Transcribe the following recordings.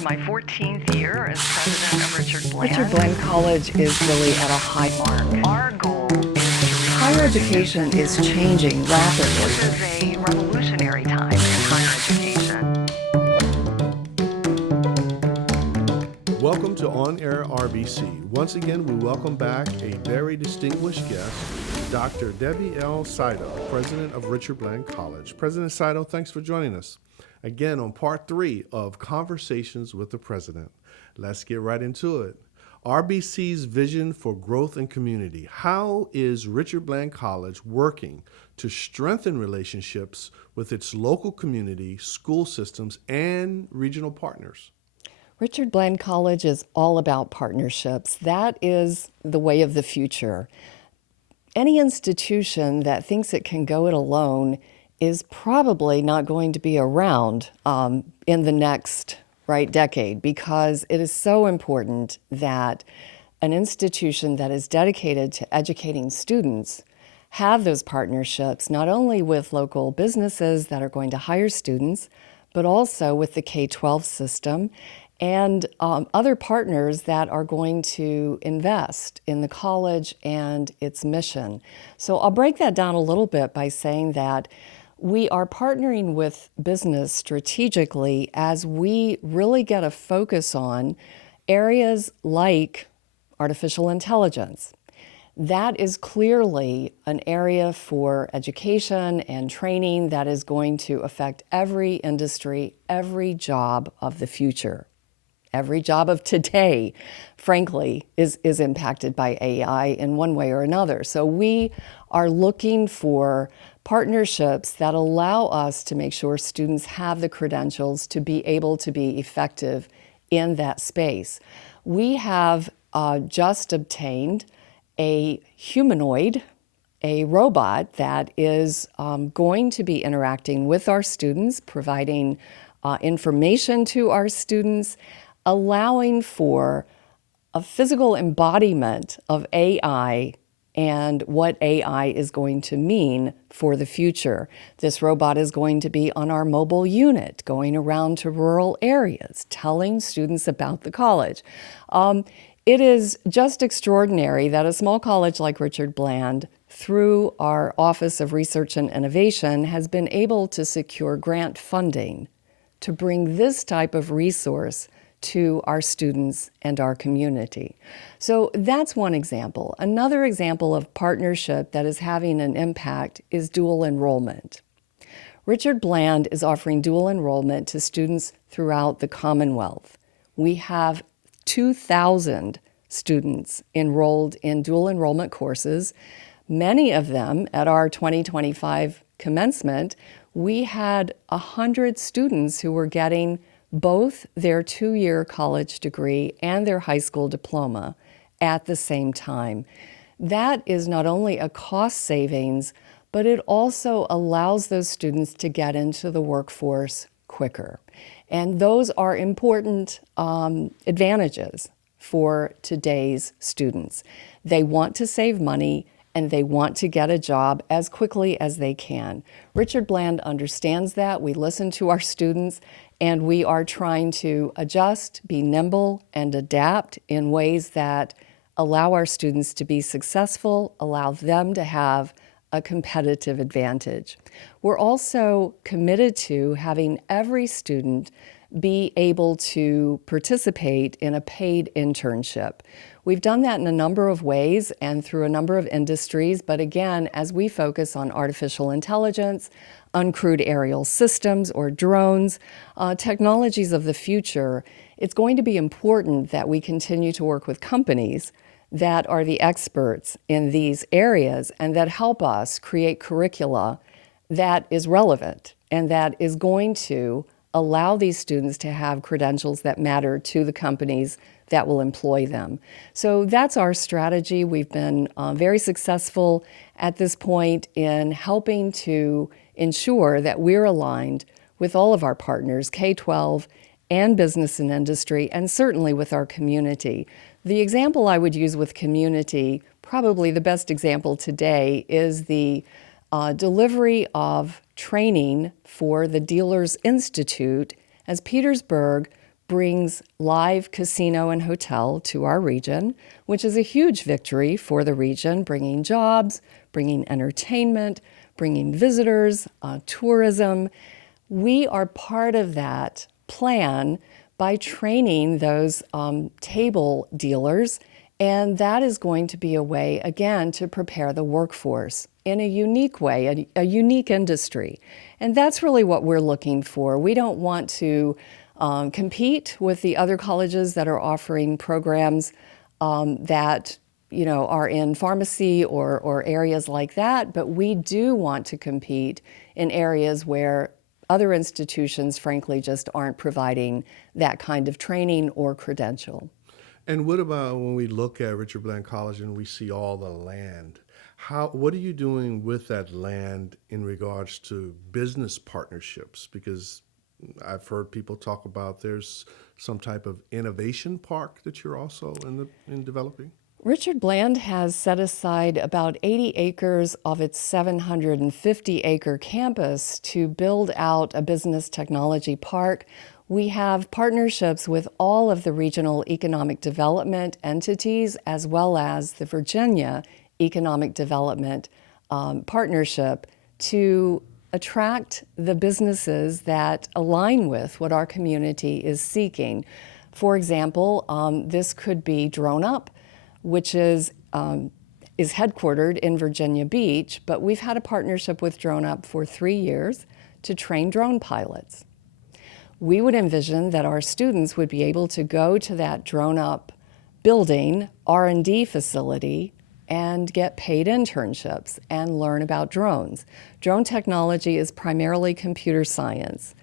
to my 14th year as president of Richard Bland. Richard Bland College is really at a high mark. Our goal is to Higher education is changing rapidly. This is a revolutionary time in higher education. Welcome to On Air RBC. Once again, we welcome back a very distinguished guest, Dr. Debbie L. Saito, president of Richard Bland College. President Saito, thanks for joining us. Again, on part 3 of Conversations with the President. Let's get right into it. RBC's vision for growth and community. How is Richard Bland College working to strengthen relationships with its local community, school systems, and regional partners? Richard Bland College is all about partnerships. That is the way of the future. Any institution that thinks it can go it alone is probably not going to be around in the next decade, because it is so important that an institution that is dedicated to educating students have those partnerships, not only with local businesses that are going to hire students, but also with the K-12 system and other partners that are going to invest in the college and its mission. So I'll break that down a little bit by saying that we are partnering with business strategically as we really get a focus on areas like artificial intelligence. That is clearly an area for education and training that is going to affect every industry, every job of the future. Every job of today, frankly, is impacted by AI in one way or another. So we are looking for partnerships that allow us to make sure students have the credentials to be able to be effective in that space. We have just obtained a humanoid, a robot that is going to be interacting with our students, providing information to our students, allowing for a physical embodiment of AI and what AI is going to mean for the future. This robot is going to be on our mobile unit, going around to rural areas, telling students about the college. It is just extraordinary that a small college like Richard Bland, through our Office of Research and Innovation, has been able to secure grant funding to bring this type of resource to our students and our community. So that's one example. Another example of partnership that is having an impact is dual enrollment. Richard Bland is offering dual enrollment to students throughout the Commonwealth. We have 2,000 students enrolled in dual enrollment courses. Many of them at our 2025 commencement, we had 100 students who were getting both their 2-year college degree and their high school diploma at the same time. That is not only a cost savings, but it also allows those students to get into the workforce quicker. And those are important advantages for today's students. They want to save money and they want to get a job as quickly as they can. Richard Bland understands that. We listen to our students, and we are trying to adjust, be nimble, and adapt in ways that allow our students to be successful, allow them to have a competitive advantage. We're also committed to having every student be able to participate in a paid internship. We've done that in a number of ways and through a number of industries, but again, as we focus on artificial intelligence, uncrewed aerial systems or drones, technologies of the future, it's going to be important that we continue to work with companies that are the experts in these areas and that help us create curricula that is relevant and that is going to allow these students to have credentials that matter to the companies that will employ them. So that's our strategy. We've been very successful at this point in helping to ensure that we're aligned with all of our partners, K-12 and business and industry, and certainly with our community. The example I would use with community, probably the best example today, is the delivery of training for the Dealers Institute as Petersburg brings live casino and hotel to our region, which is a huge victory for the region, bringing jobs, bringing entertainment, bringing visitors, tourism. We are part of that plan by training those table dealers, and that is going to be a way, again, to prepare the workforce in a unique way, a unique industry. And that's really what we're looking for. We don't want to compete with the other colleges that are offering programs that are in pharmacy or areas like that, but we do want to compete in areas where other institutions, frankly, just aren't providing that kind of training or credential. And what about when we look at Richard Bland College and we see all the land? What are you doing with that land in regards to business partnerships? Because I've heard people talk about there's some type of innovation park that you're also in developing. Richard Bland has set aside about 80 acres of its 750-acre campus to build out a business technology park. We have partnerships with all of the regional economic development entities, as well as the Virginia Economic Development Partnership, to attract the businesses that align with what our community is seeking. For example, this could be Drone Up, which is headquartered in Virginia Beach, but we've had a partnership with Drone Up for 3 years to train drone pilots. We would envision that our students would be able to go to that Drone Up building, R&D facility, and get paid internships and learn about drones. Drone technology is primarily computer science.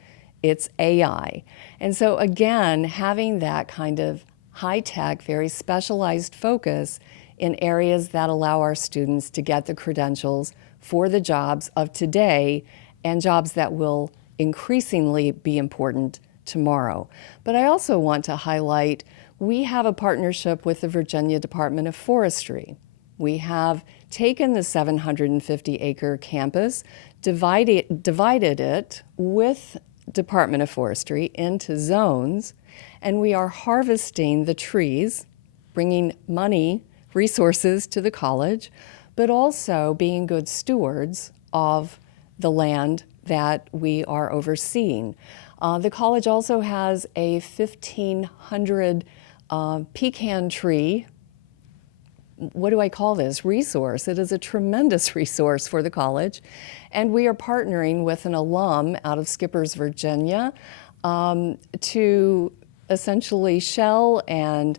It's AI. And so again, having that kind of high-tech, very specialized focus in areas that allow our students to get the credentials for the jobs of today and jobs that will increasingly be important tomorrow. But I also want to highlight, we have a partnership with the Virginia Department of Forestry. We have taken the 750-acre campus, divided it with Department of Forestry into zones, and we are harvesting the trees, bringing money, resources to the college, but also being good stewards of the land that we are overseeing. The college also has a 1,500 pecan tree, what do I call this, resource. It is a tremendous resource for the college. And we are partnering with an alum out of Skippers, Virginia, to essentially shell and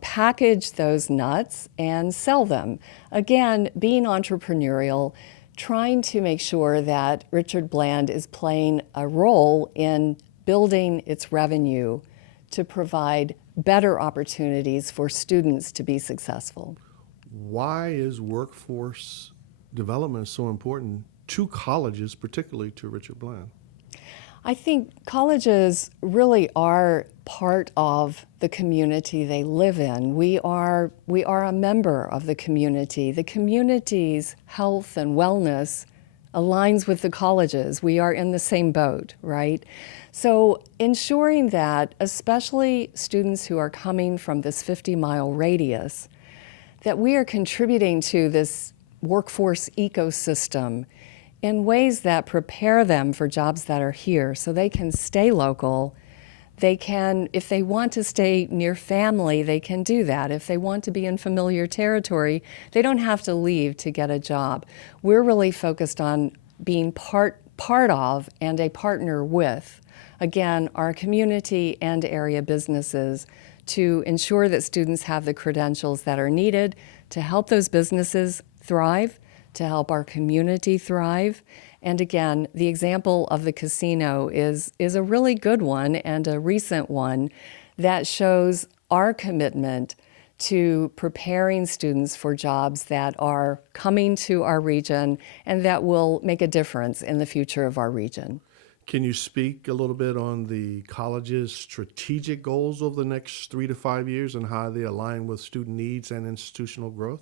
package those nuts and sell them. Again, being entrepreneurial, trying to make sure that Richard Bland is playing a role in building its revenue to provide better opportunities for students to be successful. Why is workforce development so important to colleges, particularly to Richard Bland? I think colleges really are part of the community they live in. We are a member of the community. The community's health and wellness aligns with the colleges. We are in the same boat, right? So ensuring that, especially students who are coming from this 50-mile radius, that we are contributing to this workforce ecosystem in ways that prepare them for jobs that are here so they can stay local. They can, if they want to stay near family, they can do that. If they want to be in familiar territory, they don't have to leave to get a job. We're really focused on being part of and a partner with, again, our community and area businesses to ensure that students have the credentials that are needed to help those businesses thrive, to help our community thrive. And again, the example of the casino is a really good one and a recent one that shows our commitment to preparing students for jobs that are coming to our region and that will make a difference in the future of our region. Can you speak a little bit on the college's strategic goals over the next 3 to 5 years and how they align with student needs and institutional growth?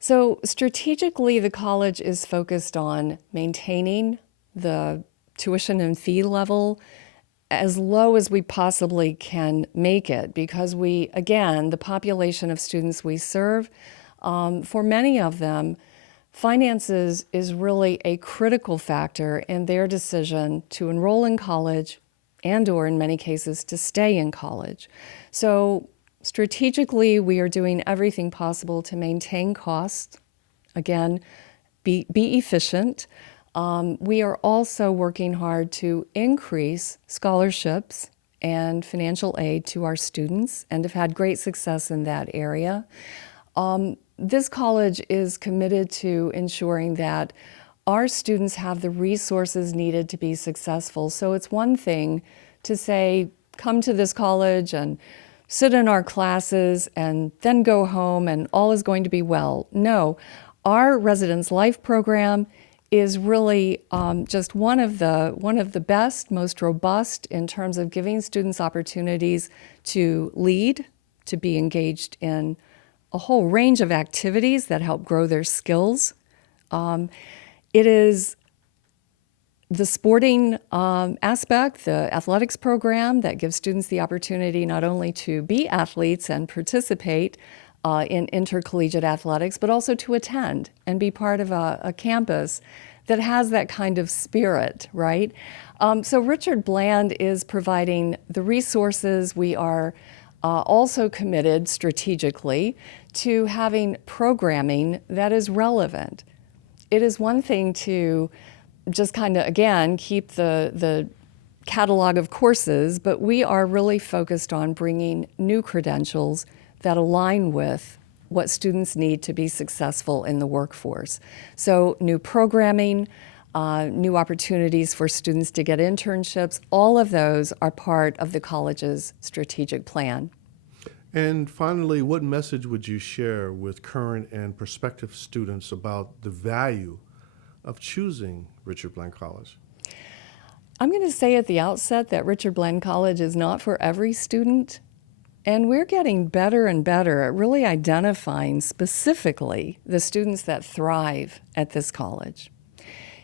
So strategically, the college is focused on maintaining the tuition and fee level as low as we possibly can make it, because we, again, the population of students we serve, for many of them, finances is really a critical factor in their decision to enroll in college and or in many cases to stay in college. So strategically, we are doing everything possible to maintain costs, again, be efficient. We are also working hard to increase scholarships and financial aid to our students and have had great success in that area. This college is committed to ensuring that our students have the resources needed to be successful. So it's one thing to say, come to this college and sit in our classes and then go home and all is going to be well. No, our Residence Life program is really just one of the best, most robust in terms of giving students opportunities to lead, to be engaged in a whole range of activities that help grow their skills. It is the sporting aspect, the athletics program that gives students the opportunity not only to be athletes and participate in intercollegiate athletics, but also to attend and be part of a campus that has that kind of spirit, right? So Richard Bland is providing the resources. We are also committed strategically to having programming that is relevant. It is one thing to just kind of, again, keep the catalog of courses, but we are really focused on bringing new credentials that align with what students need to be successful in the workforce. So new programming, new opportunities for students to get internships, all of those are part of the college's strategic plan. And finally, what message would you share with current and prospective students about the value of choosing Richard Bland College? I'm going to say at the outset that Richard Bland College is not for every student, and we're getting better and better at really identifying specifically the students that thrive at this college.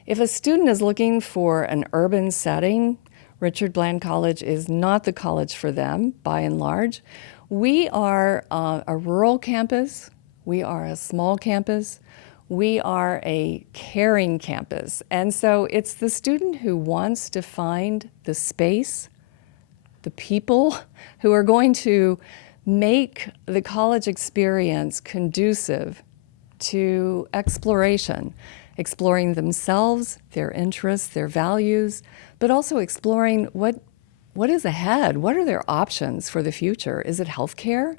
If a student is looking for an urban setting, Richard Bland College is not the college for them, by and large. We are a rural campus. We are a small campus. We are a caring campus. And so it's the student who wants to find the space, the people who are going to make the college experience conducive to exploration, exploring themselves, their interests, their values, but also exploring what is ahead? What are their options for the future? Is it healthcare?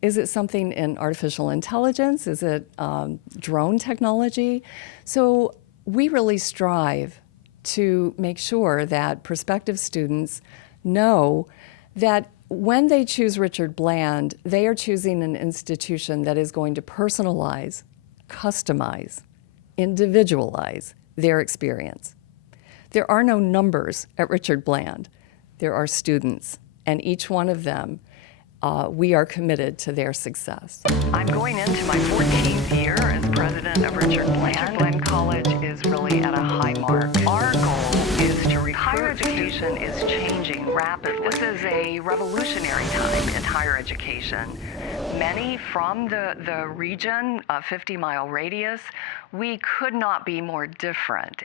Is it something in artificial intelligence? Is it drone technology? So we really strive to make sure that prospective students know that when they choose Richard Bland, they are choosing an institution that is going to personalize, customize, individualize their experience. There are no numbers at Richard Bland. There are students, and each one of them, we are committed to their success. I'm going into my 14th year as president of Richard Bland. Richard Bland College is really at a high mark. Our goal is to recruit. Higher education is changing rapidly. This is a revolutionary time in higher education. Many from the region, a 50-mile radius, we could not be more different